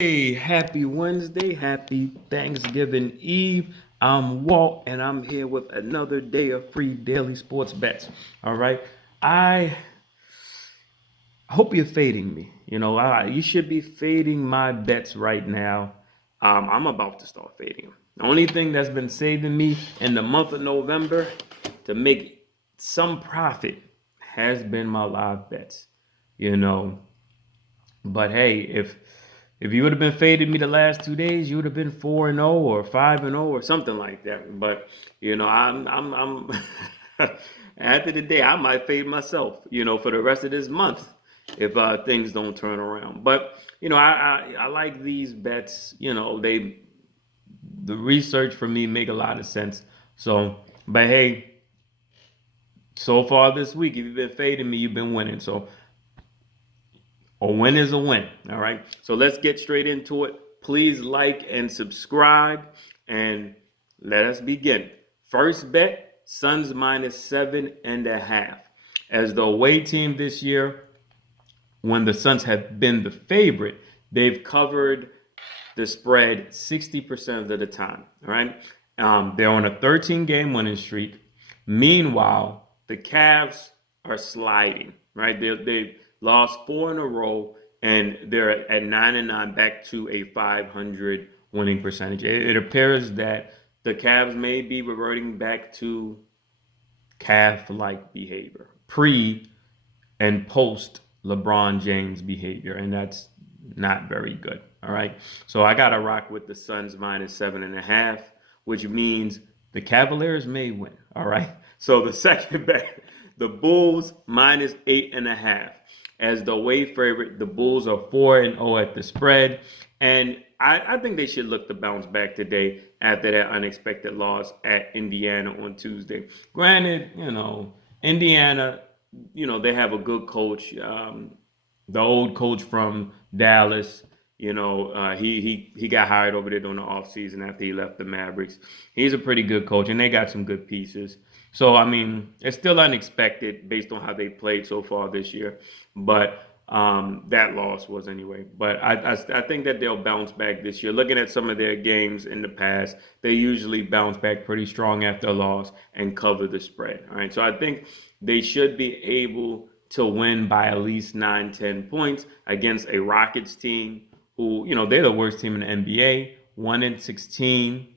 Hey, happy Wednesday, happy Thanksgiving Eve. I'm Walt, and I'm here with another day of free daily sports bets. All right, I hope you're fading me. You should be fading my bets right now. I'm about to start fading them. The only thing that's been saving me in the month of November to make some profit has been my live bets. You know, but hey, if you would have been fading me the last 2 days, you would have been 4-0 or 5-0 or something like that. But I'm at the end of the day, I might fade myself, for the rest of this month if things don't turn around. But I like these bets. The research for me make a lot of sense. So, but hey, so far this week, if you've been fading me, you've been winning. So a win is a win. All right. So let's get straight into it. Please like and subscribe and let us begin. First bet, Suns -7.5. As the away team this year, when the Suns have been the favorite, they've covered the spread 60% of the time. All right. They're on a 13-game winning streak. Meanwhile, the Cavs are sliding. Right. They've lost four in a row, and they're at 9-9, back to a 500 winning percentage. It appears that the Cavs may be reverting back to calf-like behavior, pre and post LeBron James behavior, and that's not very good. All right. So I got to rock with the Suns -7.5, which means the Cavaliers may win. All right. So the second bet, the Bulls -8.5. As the away favorite, the Bulls are 4-0 at the spread. And I think they should look to bounce back today after that unexpected loss at Indiana on Tuesday. Granted, Indiana, they have a good coach. The old coach from Dallas, he got hired over there during the offseason after he left the Mavericks. He's a pretty good coach, and they got some good pieces. So, I mean, it's still unexpected based on how they played so far this year. But that loss was anyway. But I think that they'll bounce back this year. Looking at some of their games in the past, they usually bounce back pretty strong after a loss and cover the spread. All right. So I think they should be able to win by at least 9-10 points against a Rockets team who, they're the worst team in the NBA, 1-16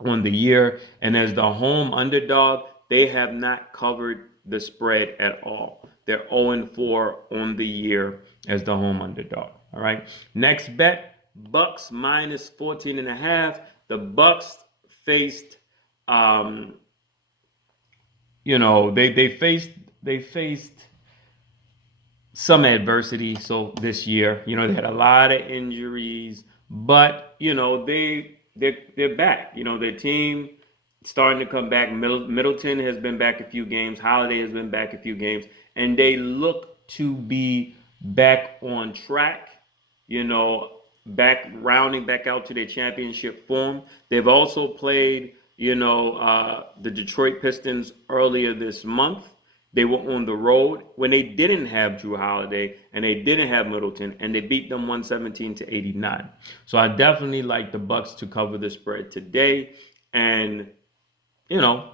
on the year. And as the home underdog, they have not covered the spread at all. They're 0-4 on the year as the home underdog. All right. Next bet, Bucks -14.5. The Bucks faced they faced some adversity so this year. They had a lot of injuries, but they're back. Their team starting to come back. Middleton has been back a few games. Holiday has been back a few games, and they look to be back on track. Back rounding back out to their championship form. They've also played, the Detroit Pistons earlier this month. They were on the road when they didn't have Drew Holiday and they didn't have Middleton, and they beat them 117-89. So I definitely like the Bucks to cover the spread today, and you know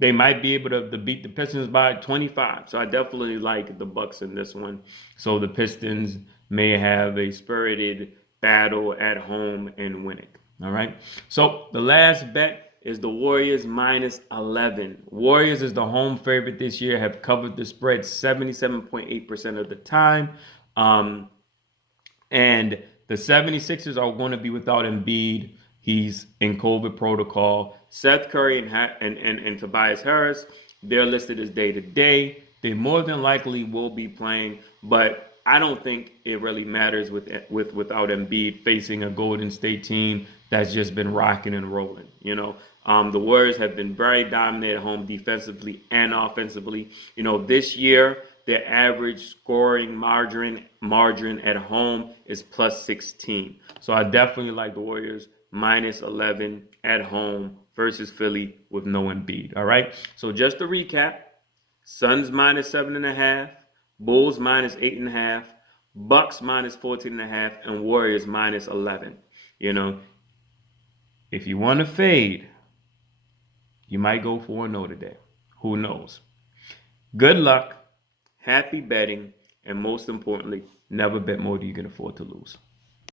they might be able to beat the Pistons by 25. So I definitely like the Bucks in this one. So the Pistons may have a spirited battle at home and win it. All right. So the last bet is the Warriors -11. Warriors is the home favorite this year, have covered the spread 77.8% of the time. Um, and the 76ers are going to be without Embiid. He's in COVID protocol. Seth Curry and Tobias Harris, they're listed as day to day. They more than likely will be playing, but I don't think it really matters without Embiid facing a Golden State team that's just been rocking and rolling. The Warriors have been very dominant at home defensively and offensively. This year their average scoring margin at home is +16. So I definitely like the Warriors -11 at home versus Philly with no Embiid. All right. So just to recap, Suns -7.5, Bulls -8.5, Bucks minus 14.5, and Warriors minus 11. You know, if you want to fade, you might go 4-0 today. Who knows? Good luck, happy betting, and most importantly, never bet more than you can afford to lose.